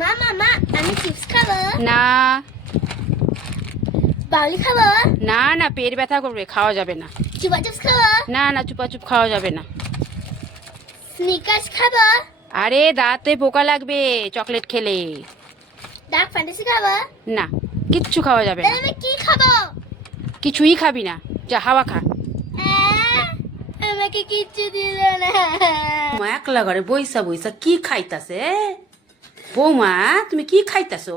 মা মামা আমি চিপস খাবো না বাউলি খাবো না না, পেট ব্যথা করবে, খাওয়া যাবে না। চুপা চিপস খাবো না না, চুপাচুপ খাওয়া যাবে না। স্নিকার্স খাবো আরে দাঁতে পোকা লাগবে চকলেট খেলে। ডার্ক ফ্যান্টাসি খাবো না, কিচ্ছু খাওয়া যাবে না। তাহলে আমি কি খাবো কিছুই খাবি না, যা হাওয়া খা। আমাকে কিচ্ছু দিল না মা একলা ঘরে বইসা বইসা কি খাইতাছে? বৌমা তুমি কি খাইতাছো?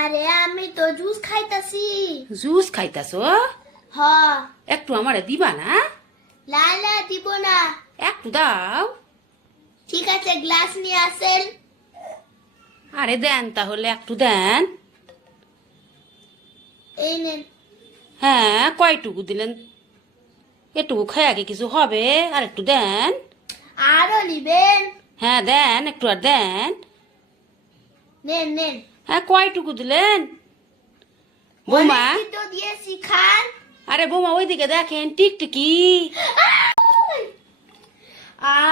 আরে আমি তো জুস খাইতাছি জুস খাইতাছো? হ একটু আমারে দিবা না? লালা দিব না একটু দাও। ঠিক আছে গ্লাস নিয়ে আসেন আরে দেন তাহলে, একটু দেন। এই নেন হ্যাঁ, কয়টুকু দিলেন? এটুকু খাই আগে কিছু হবে, আর একটু দেন। আরো নিবেন হ্যাঁ দেন, একটু আর দেন। নেন নেন হ্যাঁ, কয়টুকু দিলেন বৌমা? অনেকই তো দিয়েছি খান আরে বৌমা ওইদিকে দেখেন, টিকটিকি।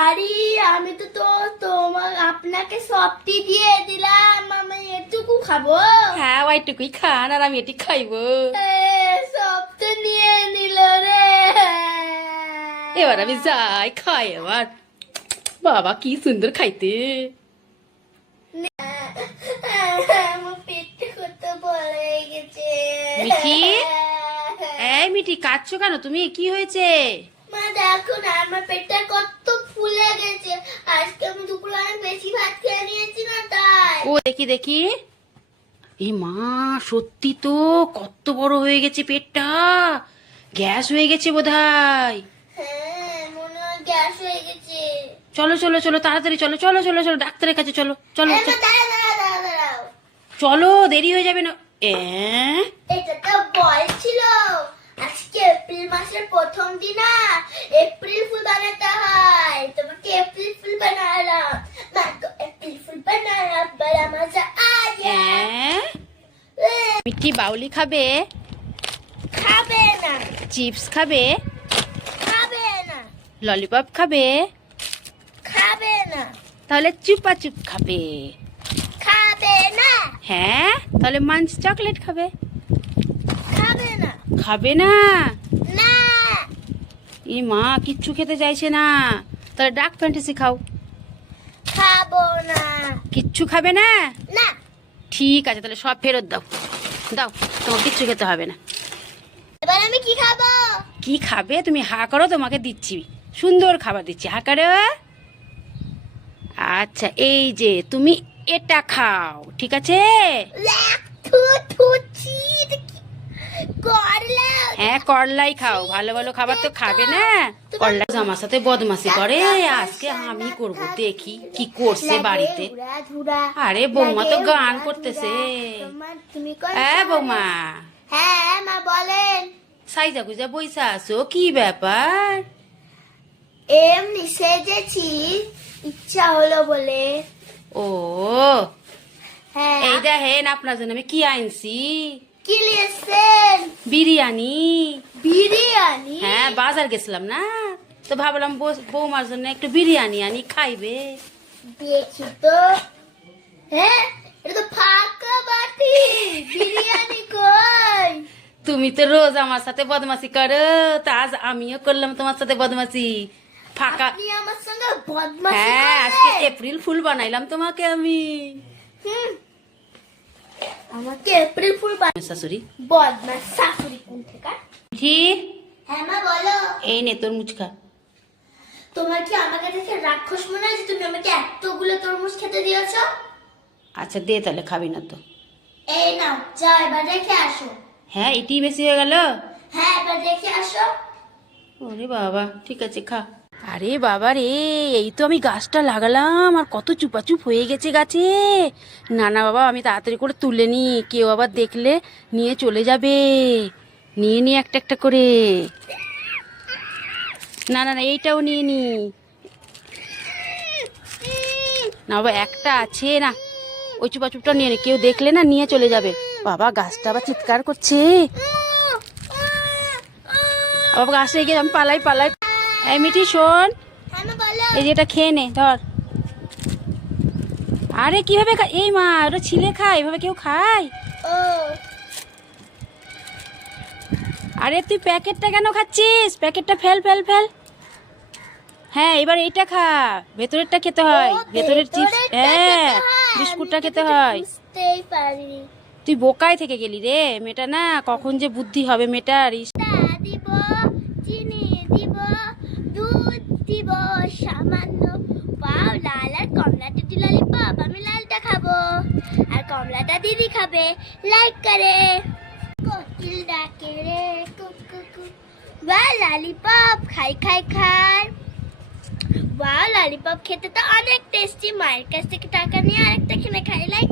আরে আমি তো আপনাকে সবটি দিয়ে দিলাম আমি এটুকু খাবো হ্যাঁ, ওইটুকুই খান, আর আমি এটি খাইবো। সব তো নিয়ে নিল রে এবার আমি যাই খাই এবার। বাবা কি সুন্দর খাইতে। আমার পেটটা কত বড় হয়ে গেছে মিঠি, এই মিঠি কাঁদছো কেন তুমি? কি হয়েছে? মা দেখো না আমার পেটটা কত ফুলে গেছে আজকে আমি দুপুরে অনেক বেশি ভাত খেয়ে নিয়েছি না তাই ও দেখি দেখি। এই মা, সত্যি তো কত বড় হয়ে গেছে পেটটা। গ্যাস হয়ে গেছে বোধহয়। হ্যাঁ মনে হয় গ্যাস হয়ে গেছে চলো চলো চলো, তাড়াতাড়ি চলো চলো চলো চলো, ডাক্তারের কাছে চলো চলো এই মা, চলো। দাঁড়াও চলো, দেরি হয়ে যাবে না। এটা তো বলছিল আজকে এপ্রিল মাসের প্রথম দিন না এপ্রিল ফুল বানাতে হয় তোমাকে এপ্রিল ফুল বানালাম না তো এপ্রিল ফুল বানালাম বড় মজা আয়া মিঠি বাউলি খাবে? খাবে না চিপস খাবে? খাবে না ললিপপ খাবে? খাবে না তাহলে চুপা চুপ খাবে? খাবে না হ্যাঁ, তাহলে মাঞ্চ চকলেট খাবে? খাবে না খাবে না? না এই মা কিচ্ছু খেতে চাইছে না। তাহলে ডার্ক ফ্যান্টাসি খাও। খাবো না কিচ্ছু খাবে না? না ঠিক আছে, তাহলে সব ফেরত দাও। দাও, তোমার কিচ্ছু খেতে হবে না। এবার আমি কি খাবো কি খাবে তুমি? হা করো, তোমাকে দিচ্ছি, সুন্দর খাবার দিচ্ছি, হা করো। আচ্ছা, এই যে তুমি এটা খাও, ঠিক আছে? থু থু ছি করলা হ্যাঁ, করলাই খাও, ভালো ভালো খাবার তো খাবে না। করলা আমার সাথে বদমাশি করে, আজকে আমি করব, দেখি কি করছে বাড়িতে। আরে বৌমা তো গান করতেছে। হ্যাঁ বৌমা, হ্যাঁ মা বলেন সাইজা গুজা বইসা আছো, কি ব্যাপার? এমনি সেজেছি ইচ্ছা হলো বলে ও হ্যাঁ এই দেখেন, আপনার জন্য আমি কি আনছি। কি নিয়েছেন বিরিয়ানি। বিরিয়ানি হ্যাঁ, বাজার গেছিলাম না, তো ভাবলাম বৌমার জন্য একটু বিরিয়ানি আনি, খাইবে। দেখি তো হ্যাঁ এটা তো ফাঁকা বাটি বিরিয়ানি কই তুমি তো রোজ আমার সাথে বদমাশি করো, তা আজ আমিও করলাম তোমার সাথে বদমাশি। ফাঁকা। আপনি আমার সঙ্গে বদমাশি হ্যাঁ, করেন? আজকে এপ্রিল ফুল বানাইলাম তোমাকে আমি। হুম। আমাকে এপ্রিল ফুল শাশুড়ি বদমাশ শাশুড়ি কোন থেকে জি, হ্যাঁ মা বলো এই নে তোর মুচকা। তোমার কি আমাকে দেখে রাক্ষস মনে হয় যে তুমি আমাকে এতগুলো তরমুজ খেতে দিয়েছো আচ্ছা দে, তাহলে খাবি না তো। এই নাও যাও এবার রেখে আসো হ্যাঁ, এটি বেশি হয়ে গেল। হ্যাঁ এবার রেখে আসো ওরে বাবা, ঠিক আছে খা। আরে বাবা রে, এই তো আমি গাছটা লাগালাম আর কত চুপাচুপ হয়ে গেছে গাছে। না না বাবা, আমি তাড়াতাড়ি করে তুলে নি, কেউ আবার দেখলে নিয়ে চলে যাবে। নিয়ে নি একটা একটা করে। না না না, এইটাও নিয়ে নি। না বাবা, একটা আছে না, ওই চুপাচুপটা নিয়ে নি, কেউ দেখলে না নিয়ে চলে যাবে। বাবা, গাছটা আবার চিৎকার করছে। বাবা, গাছটা এগিয়ে আমি পালাই পালাই। এই মিঠি শোন, হ্যাঁ মা বলো এই যে এটা খেয়ে নে, ধর। আরে কিভাবে এই মা, ওটা ছিলে খায়, এভাবে কেউ খায়? ও আরে তুই প্যাকেটটা কেন খাচ্ছিস? প্যাকেটটা ফেল ফেল ফেল। হ্যাঁ, এবার এইটা খা, ভেতরেরটা খেতে হয়, ভেতরের চিপস। হ্যাঁ, বিস্কুটটা খেতে হয়। বুঝতেই পারি। তুই বোকায় থেকে গেলি রে মেয়েটা, না কখন যে বুদ্ধি হবে মেয়েটার। দিব, চিনি দিব, দুধ দিব সামান্য। পাও লাল আর কমলাটা দিল ললিপপ, আমি লালটা খাবো আর কমলাটা দিদি খাবে। লাইক করে কোকিল ডাকে রে কুকু। বা ললিপপ খাই খাই খাই। ওয়াও, ললিপপ খেতে তো অনেক টেস্টি। মায়ের কাছ থেকে টাকা নিয়ে আরেকটা কিনে খাই। লাইক